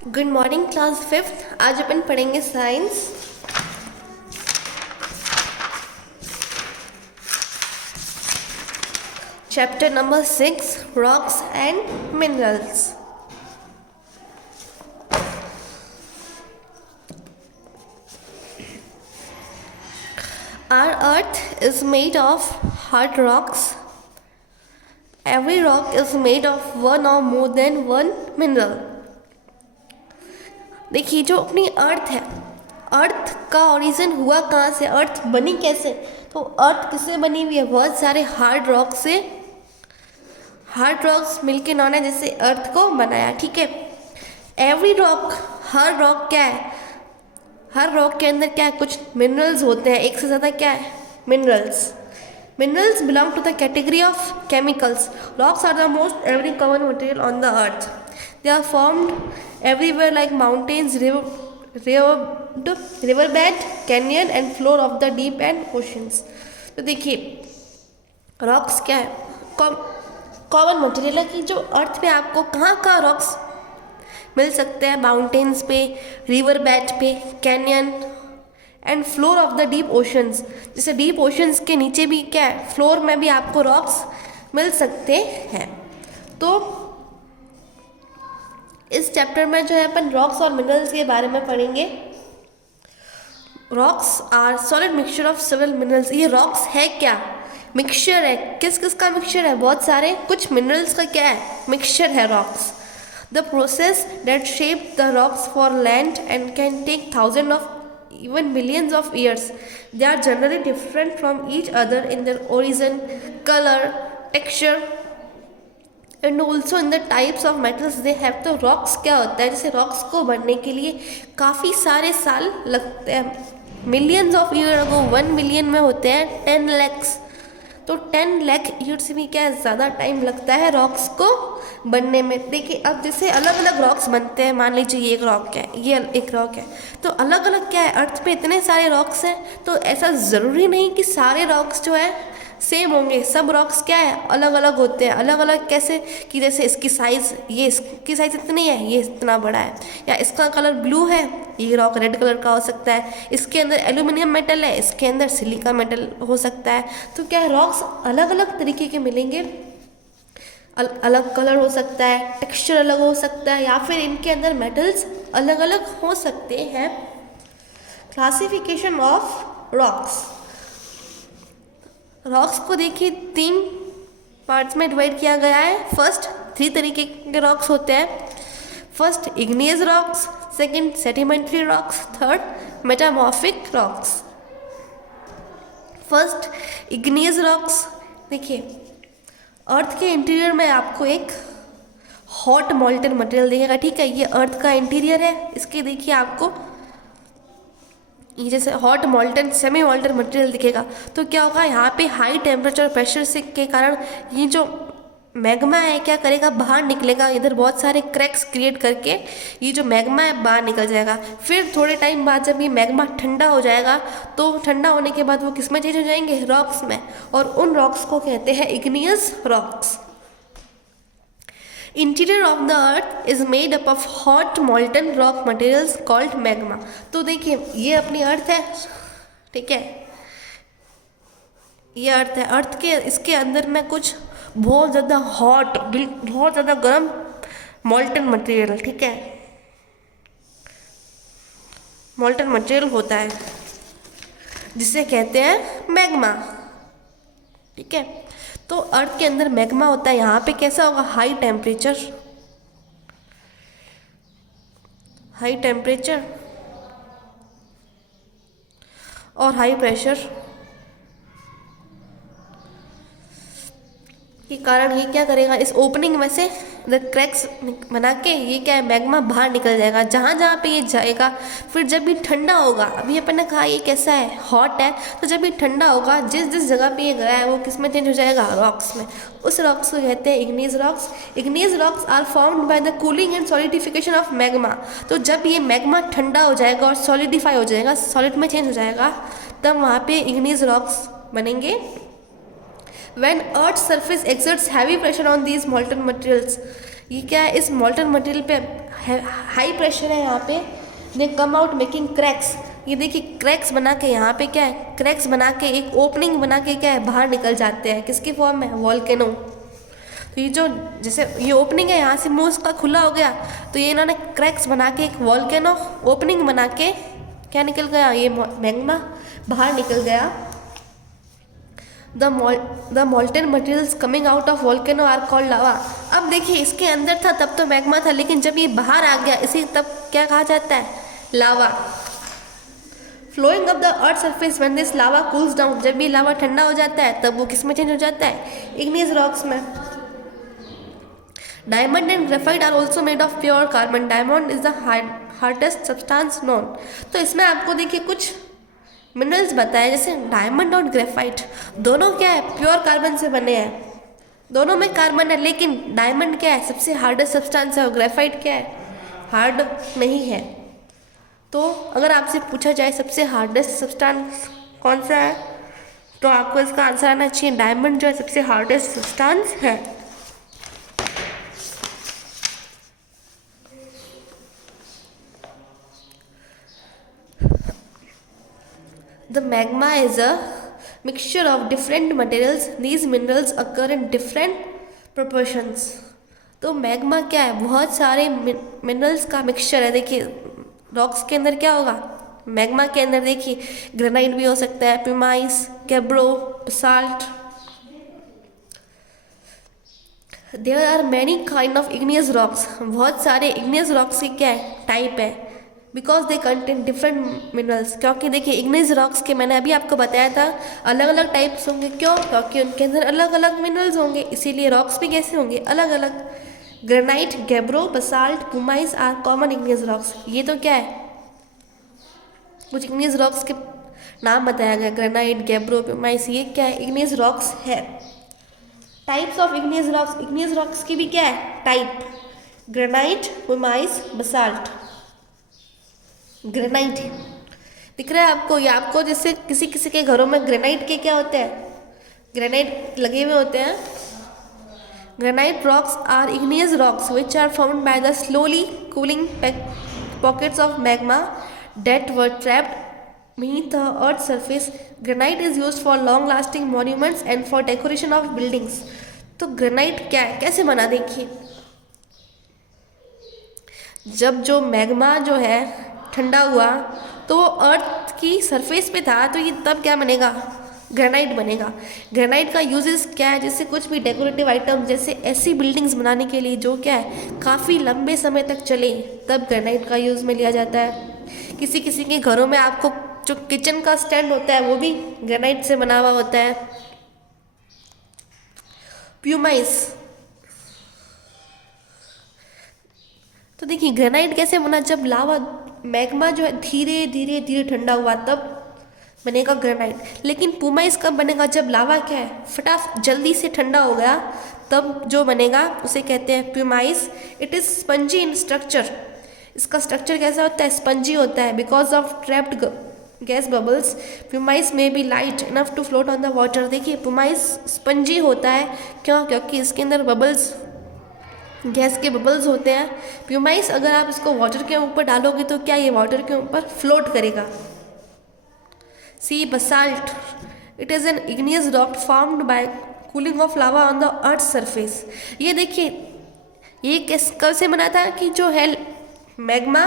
Good morning class fifth. आज अपन पढ़ेंगे science. Chapter number 6, rocks and minerals. Our earth is made of hard rocks. Every rock is made of one or more than one mineral. देखिए जो अपनी अर्थ है, अर्थ का origin हुआ कहाँ से, अर्थ बनी कैसे? तो अर्थ किससे बनी हुई है? बहुत सारे हार्ड रॉक से, हार्ड रॉक्स मिलके उन्होंने जैसे अर्थ को बनाया। ठीक है, एवरी रॉक, हर रॉक क्या है, हर रॉक के अंदर क्या है, कुछ मिनरल्स होते हैं, एक से ज़्यादा क्या है, minerals. Minerals belong to the category of chemicals. Rocks are the most every common material on the earth. They are formed everywhere like mountains, riverbed, canyon and floor of the deep and oceans. तो देखिए rocks क्या है, common material है कि जो अर्थ पे आपको कहाँ कहाँ रॉक्स मिल सकते हैं, माउंटेन्स पे, रिवर बेड पे, canyon and floor of the deep oceans. जैसे डीप ओशंस के नीचे भी क्या है, फ्लोर में भी आपको रॉक्स मिल सकते हैं। तो इस चैप्टर में जो है अपन रॉक्स और मिनरल्स के बारे में पढ़ेंगे। Rocks are solid mixture of several minerals. ये रॉक्स है क्या, मिक्सचर है। किस किस का मिक्सचर है? बहुत सारे, कुछ मिनरल्स का क्या है, मिक्सचर है rocks. The process that shape the rocks for land and can take thousand of even millions of years. They are generally different from each other in their origin, color, texture and also in the types of metals they have. तो rocks क्या होता है, जैसे rocks को बनने के लिए काफ़ी सारे साल लगते हैं, millions of year ago 1 million में होते हैं 10 lakhs, तो 10 लाख ईयर से भी क्या ज़्यादा टाइम लगता है रॉक्स को बनने में। देखिए अब जैसे अलग अलग रॉक्स बनते हैं, मान लीजिए ये एक रॉक है, ये एक रॉक है, तो अलग अलग क्या है, अर्थ पे इतने सारे रॉक्स हैं, तो ऐसा ज़रूरी नहीं कि सारे रॉक्स जो है सेम होंगे। सब रॉक्स क्या है, अलग अलग होते हैं। अलग अलग कैसे कि जैसे इसकी साइज़, ये इसकी साइज़ इतनी है, ये इतना बड़ा है, या इसका कलर ब्लू है, ये रॉक रेड कलर का हो सकता है, इसके अंदर एल्यूमिनियम मेटल है, इसके अंदर सिलिका मेटल हो सकता है। तो क्या रॉक्स अलग अलग तरीके के मिलेंगे, अलग कलर हो सकता है, टेक्सचर अलग हो सकता है, या फिर इनके अंदर मेटल्स अलग अलग हो सकते हैं। Classification of rocks. रॉक्स को देखिए 3 पार्ट्स में डिवाइड किया गया है। फर्स्ट 3 तरीके के रॉक्स होते हैं। First igneous rocks, second sedimentary rocks, third metamorphic rocks. First igneous rocks, देखिए अर्थ के इंटीरियर में आपको एक हॉट मॉल्टन मटेरियल दिखेगा। ठीक है, ये अर्थ का इंटीरियर है, इसके देखिए आपको ये जैसे हॉट मॉल्टन, सेमी मॉल्टन मटेरियल दिखेगा। तो क्या होगा, यहाँ पे हाई टेम्परेचर प्रेशर से के कारण ये जो मैग्मा है क्या करेगा, बाहर निकलेगा, इधर बहुत सारे क्रैक्स क्रिएट करके ये जो मैग्मा है बाहर निकल जाएगा। फिर थोड़े टाइम बाद जब ये मैग्मा ठंडा हो जाएगा, तो ठंडा होने के बाद वो किस में चेंज हो जाएंगे, रॉक्स में, और उन रॉक्स को कहते हैं igneous rocks. Interior of the earth is made up of hot मॉल्टन rock materials called magma. तो देखिए ये अपनी अर्थ है, ठीक है, ये अर्थ है, अर्थ के इसके अंदर में कुछ बहुत ज़्यादा हॉट, बहुत ज़्यादा गर्म मॉल्टन मटेरियल, ठीक है, मॉल्टन मटेरियल होता है जिसे कहते हैं मैग्मा। ठीक है, तो अर्थ के अंदर मैग्मा होता है। यहाँ पे कैसा होगा, हाई टेम्परेचर, हाई टेम्परेचर और हाई प्रेशर के कारण ये क्या करेगा, इस ओपनिंग में से द क्रैक्स बना के ये क्या है, मैग्मा बाहर निकल जाएगा जहाँ जहाँ पे ये जाएगा। फिर जब भी ठंडा होगा, अभी अपन ने कहा ये कैसा है, हॉट है, तो जब भी ठंडा होगा जिस जिस जगह पे ये गया है वो किस में चेंज हो जाएगा, रॉक्स में। उस रॉक्स को कहते हैं igneous rocks. Igneous rocks are formed by the cooling and solidification of magma. तो जब ये मैग्मा ठंडा हो जाएगा और सॉलिडिफाई हो जाएगा, सॉलिड में चेंज हो जाएगा, तब वहाँ पे इग्नियस रॉक्स बनेंगे। When Earth's surface exerts heavy pressure on these molten materials, ये क्या है, इस molten material पे हाई प्रेशर है यहाँ पे, दे कम आउट मेकिंग क्रैक्स। ये देखिए क्रैक्स बना के यहाँ पे क्या है, क्रैक्स बना के एक ओपनिंग बना के क्या है बाहर निकल जाते हैं, किसकी फॉर्म में, वॉल्केनो। तो ये जो जैसे ये ओपनिंग है यहाँ से मुंह इसका खुला हो गया, तो ये इन्होंने क्रैक्स बना के एक वॉल्केनो ओपनिंग बना के क्या निकल गया, ये मैग्मा बाहर निकल गया। The molten materials coming out of volcano are called lava. अब देखिए इसके अंदर था तब तो मैग्मा था, लेकिन जब ये बाहर आ गया इसी तब क्या कहा जाता है, lava. Flowing up the earth surface when this lava cools down, जब ये लावा ठंडा हो जाता है तब वो किस में चेंज हो जाता है, इग्नियस रॉक्स में। Diamond and graphite are also made of pure carbon. Diamond is the hardest substance known. तो इसमें आपको देखिए कुछ मिनरल्स बताए, जैसे डायमंड और ग्रेफाइट दोनों क्या है, प्योर कार्बन से बने हैं, दोनों में कार्बन है, लेकिन डायमंड क्या है, सबसे हार्डेस्ट सब्सटेंस है, और ग्रेफाइट क्या है, हार्ड नहीं है। तो अगर आपसे पूछा जाए सबसे हार्डेस्ट सब्सटेंस कौन सा है, तो आपको इसका आंसर आना चाहिए डायमंड जो है सबसे हार्डेस्ट सब्सटेंस है। The magma is a mixture of different materials. These minerals occur in different proportions. तो मैग्मा क्या है, बहुत सारे मिनरल्स का मिक्सचर है। देखिए रॉक्स के अंदर क्या होगा, मैग्मा के अंदर देखिए ग्रेनाइट भी हो सकता है, pumice, gabbro, basalt. There are many kind of igneous rocks. बहुत सारे इग्नियस रॉक्स की क्या है, टाइप है, because they contain different minerals. क्योंकि देखिए इग्नियस रॉक्स के मैंने अभी आपको बताया था अलग अलग टाइप्स होंगे, क्यों, क्योंकि उनके अंदर अलग अलग मिनरल्स होंगे, इसीलिए रॉक्स भी कैसे होंगे, अलग अलग। Granite, gabbro, basalt, pumice are common igneous rocks. ये तो क्या है, कुछ इग्नियस रॉक्स के नाम बताया गया, ग्रेनाइट, गैब्रो, पुमाइस, ये क्या है, इग्नियस रॉक्स है। Types of igneous rocks, igneous rocks की भी क्या है टाइप, ग्रेनाइट, पुमाइस, बसाल्ट। ग्रेनाइट दिख रहा है आपको, ये आपको जैसे किसी किसी के घरों में ग्रेनाइट के क्या होते हैं, ग्रेनाइट लगे हुए होते हैं। Granite rocks are igneous rocks which are found by the slowly cooling pockets of magma that were trapped beneath the earth's surface. Granite is used for long lasting monuments and for decoration of buildings. तो granite क्या है, कैसे बना, देखिए जब जो magma जो है ठंडा हुआ तो वो अर्थ की सरफेस पे था, तो ये तब क्या बनेगा, ग्रेनाइट बनेगा। ग्रेनाइट का यूजेस क्या है, जैसे कुछ भी डेकोरेटिव आइटम, जैसे ऐसी बिल्डिंग्स बनाने के लिए जो क्या है काफ़ी लंबे समय तक चले, तब ग्रेनाइट का यूज़ में लिया जाता है। किसी किसी के घरों में आपको जो किचन का स्टैंड होता है वो भी ग्रेनाइट से बना हुआ होता है। प्यूमाइस, तो देखिए ग्रेनाइट कैसे बना, जब लावा मैग्मा जो है धीरे धीरे धीरे ठंडा हुआ तब बनेगा ग्रेनाइट। लेकिन पुमाइस कब बनेगा, जब लावा क्या है फटाफट जल्दी से ठंडा हो गया तब जो बनेगा उसे कहते हैं pumice. It is spongy in structure. इसका स्ट्रक्चर कैसा होता है, स्पंजी होता है, because of trapped gas bubbles pumice में be light enough to float on the water. देखिए पुमाइस स्पंजी होता है, क्यों, क्योंकि इसके अंदर बबल्स, गैस के बबल्स होते हैं। प्यूमाइस अगर आप इसको वाटर के ऊपर डालोगे तो क्या ये वाटर के ऊपर फ्लोट करेगा। See basalt, it is an igneous rock formed by cooling of lava on the earth surface. ये देखिए ये कैसे बना था कि जो है मैग्मा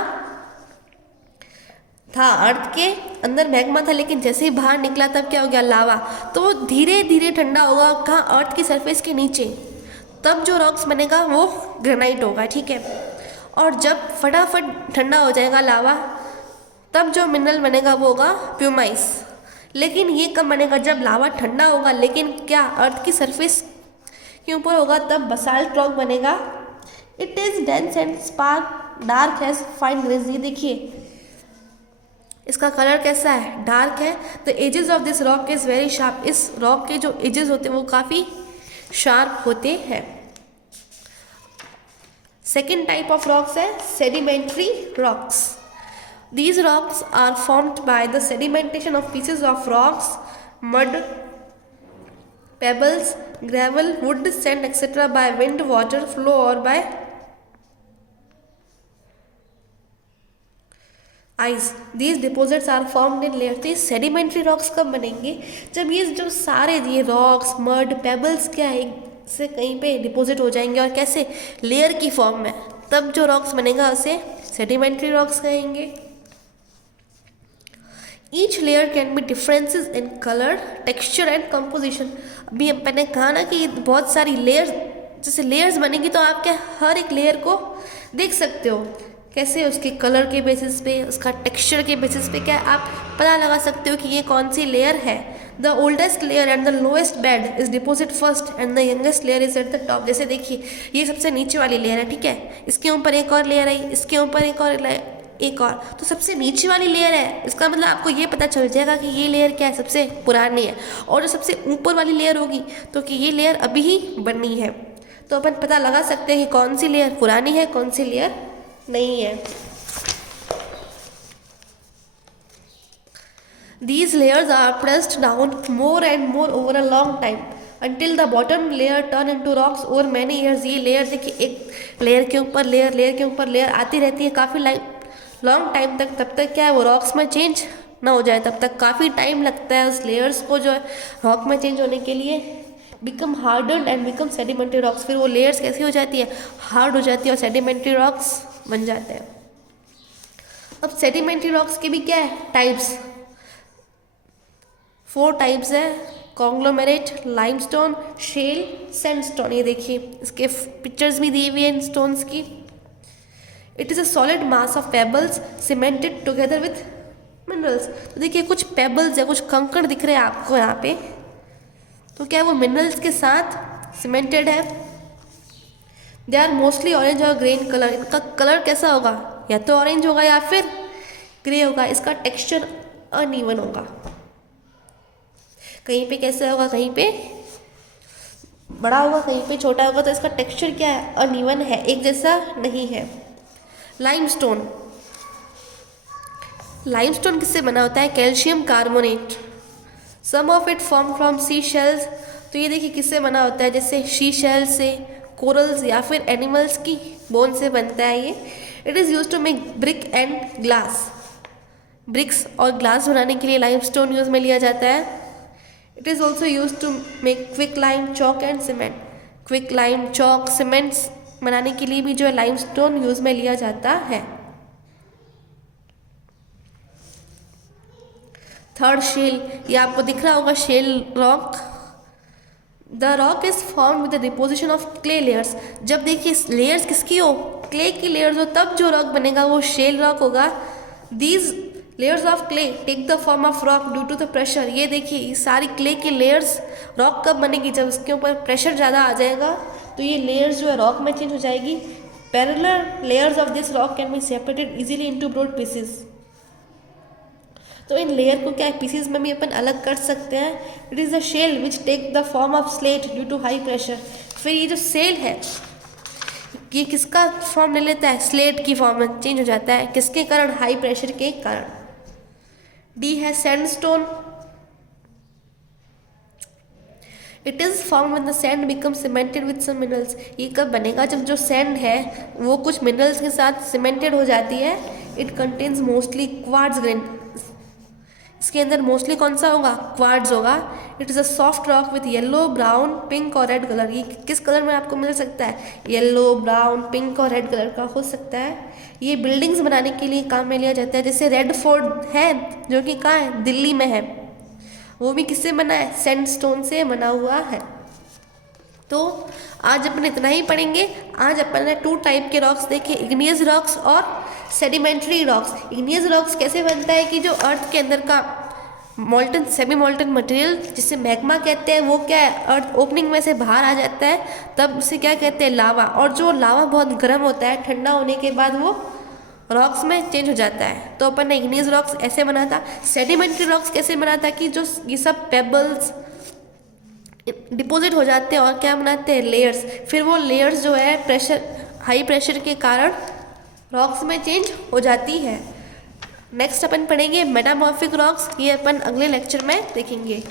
था, अर्थ के अंदर मैग्मा था, लेकिन जैसे ही बाहर निकला तब क्या हो गया, लावा। तो वो धीरे धीरे ठंडा होगा कहाँ, अर्थ की सरफेस के नीचे, तब जो रॉक्स बनेगा वो ग्रेनाइट होगा, ठीक है। और जब फटाफट ठंडा हो जाएगा लावा तब जो मिनरल बनेगा वो होगा प्यूमाइस। लेकिन ये कब बनेगा, जब लावा ठंडा होगा, लेकिन क्या अर्थ की सरफेस के ऊपर होगा, तब बसाल्ट रॉक बनेगा। It is dense and spark dark has fine grains. ये देखिए इसका कलर कैसा है, डार्क है। The edges of this rock is very sharp. इस रॉक के जो एजेस होते हैं वो काफ़ी शार्प होते हैं। सेकेंड टाइप ऑफ रॉक्स है sedimentary rocks. These rocks are formed by the sedimentation of pieces of rocks, mud, pebbles, gravel, wood, sand, etc. by wind, water flow or by ice these deposits are formed in layer. तो ये sedimentary rocks कब बनेंगे? जब ये जो सारे ये rocks mud pebbles क्या है एक से कहीं पे डिपॉजिट हो जाएंगे और कैसे लेयर की फॉर्म में, तब जो रॉक्स बनेगा उसे सेडिमेंट्री रॉक्स कहेंगे। Each layer can be differences in colour texture and composition. अभी मैंने कहा ना कि बहुत सारी लेयर, जैसे लेयर्स बनेंगी तो आप क्या हर एक लेयर को देख सकते हो, कैसे उसके कलर के बेसिस पे, उसका टेक्सचर के बेसिस पे क्या आप पता लगा सकते हो कि ये कौन सी लेयर है। The oldest layer and the lowest bed is deposit first and the youngest layer is at the top. जैसे देखिए ये सबसे नीचे वाली लेयर है, ठीक है, इसके ऊपर एक और लेयर आई, इसके ऊपर एक और, तो सबसे नीचे वाली लेयर है, इसका मतलब आपको ये पता चल जाएगा कि ये लेयर क्या है, सबसे पुरानी है। और जो सबसे ऊपर वाली लेयर होगी तो कि ये लेयर अभी ही बननी है, तो अपन पता लगा सकते हैं कि कौन सी लेयर पुरानी है, कौन सी लेयर नहीं है। These layers are pressed down more and more over a long time until the bottom layer turn into rocks over many years। ये लेयर देखिए एक लेयर के ऊपर लेयर, लेयर के ऊपर लेयर आती रहती है काफ़ी लॉन्ग टाइम तक, तब तक क्या है वो रॉक्स में चेंज ना हो जाए, तब तक काफ़ी टाइम लगता है उस लेयर्स को जो है रॉक में चेंज होने के लिए। Become harden and become sedimentary rocks, फिर वो लेयर्स कैसी हो जाती है, हार्ड हो जाती है और सेडिमेंट्री रॉक्स बन जाते हैं। अब सेडिमेंट्री रॉक्स के भी क्या है टाइप्स, 4 टाइप्स है, कॉन्ग्लोमेरेट, लाइमस्टोन, शेल, सैंडस्टोन। ये देखिए इसके पिक्चर्स भी दी हुई है इन स्टोन्स की। It is a solid mass of pebbles cemented together with minerals. तो देखिए कुछ पेबल्स या कुछ कंकड़ दिख रहे हैं आपको यहाँ पे, तो क्या वो मिनरल्स के साथ सीमेंटेड है। दे आर मोस्टली ऑरेंज और ग्रीन कलर। इनका कलर कैसा होगा, या तो ऑरेंज होगा या फिर ग्रे होगा। इसका टेक्सचर अनइवन होगा, कहीं पे कैसा होगा, कहीं पे बड़ा होगा, कहीं पे छोटा होगा। तो इसका टेक्सचर क्या है, अनइवन है, एक जैसा नहीं है। लाइमस्टोन, लाइमस्टोन किससे बना होता है, calcium carbonate. Some of it form from sea shells. तो ये देखिए किससे बना होता है, जैसे शी शेल से, कोरल्स या फिर एनिमल्स की बोन से बनता है ये। It is use to make brick and glass. Bricks और ग्लास बनाने के लिए लाइमस्टोन यूज में लिया जाता है। It is also use to make quick lime, chalk and cement. Quick lime, chalk, cements बनाने के लिए भी जो है लाइमस्टोन यूज में लिया जाता है। थर्ड शेल, ये आपको दिख रहा होगा shale rock. The rock is form with the deposition of clay layers. जब देखिए लेयर्स किसकी हो, क्ले की लेयर्स हो, तब जो रॉक बनेगा वो शेल रॉक होगा। These layers of clay take the form of rock due to the pressure. ये देखिए ये सारी क्ले की लेयर्स रॉक कब बनेगी, जब इसके ऊपर प्रेशर ज़्यादा आ जाएगा तो ये लेयर्स जो है रॉक में चेंज हो जाएगी। Parallel layers of this rock can be separated easily into broad pieces. तो इन लेयर को क्या है पीसेस में भी अपन अलग कर सकते हैं। It is the shale which take the form of slate due to high pressure. फिर ये जो सेल है ये किसका फॉर्म ले लेता है, स्लेट की फॉर्म में चेंज हो जाता है, किसके कारण, हाई प्रेशर के कारण। डी है sandstone. It is form when the sand become cemented with some minerals. ये कब बनेगा, जब जो सैंड है वो कुछ मिनरल्स के साथ सीमेंटेड हो जाती है। It contains mostly quartz grain. इसके अंदर मोस्टली कौन सा होगा, क्वार्ट्ज होगा। It is a soft rock with yellow, brown, pink और रेड कलर। ये किस कलर में आपको मिल सकता है, येलो, ब्राउन, पिंक और रेड कलर का हो सकता है। ये बिल्डिंग्स बनाने के लिए काम में लिया जाता है। जैसे रेड फोर्ट है जो कि कहाँ है, दिल्ली में है, वो भी किससे बना है, सैंडस्टोन से बना हुआ है। तो आज अपन इतना ही पढ़ेंगे। आज अपन ने 2 टाइप के रॉक्स देखे, इग्नियस रॉक्स और सेडिमेंट्री रॉक्स। इग्नियस रॉक्स कैसे बनता है कि जो अर्थ के अंदर का मॉल्टन, सेमी मॉल्टन मटेरियल जिसे मैग्मा कहते हैं, वो क्या है अर्थ ओपनिंग में से बाहर आ जाता है, तब उसे क्या कहते हैं, लावा। और जो लावा बहुत गर्म होता है, ठंडा होने के बाद वो रॉक्स में चेंज हो जाता है। तो अपन ने इग्नियस रॉक्स ऐसे बना था। सेडिमेंट्री रॉक्स कैसे बना था कि जो ये सब पेबल्स डिपॉजिट हो जाते हैं और क्या बनाते हैं, लेयर्स। फिर वो लेयर्स जो है प्रेशर, हाई प्रेशर के कारण रॉक्स में चेंज हो जाती है। नेक्स्ट अपन पढ़ेंगे मेटामॉर्फिक रॉक्स। ये अपन अगले लेक्चर में देखेंगे।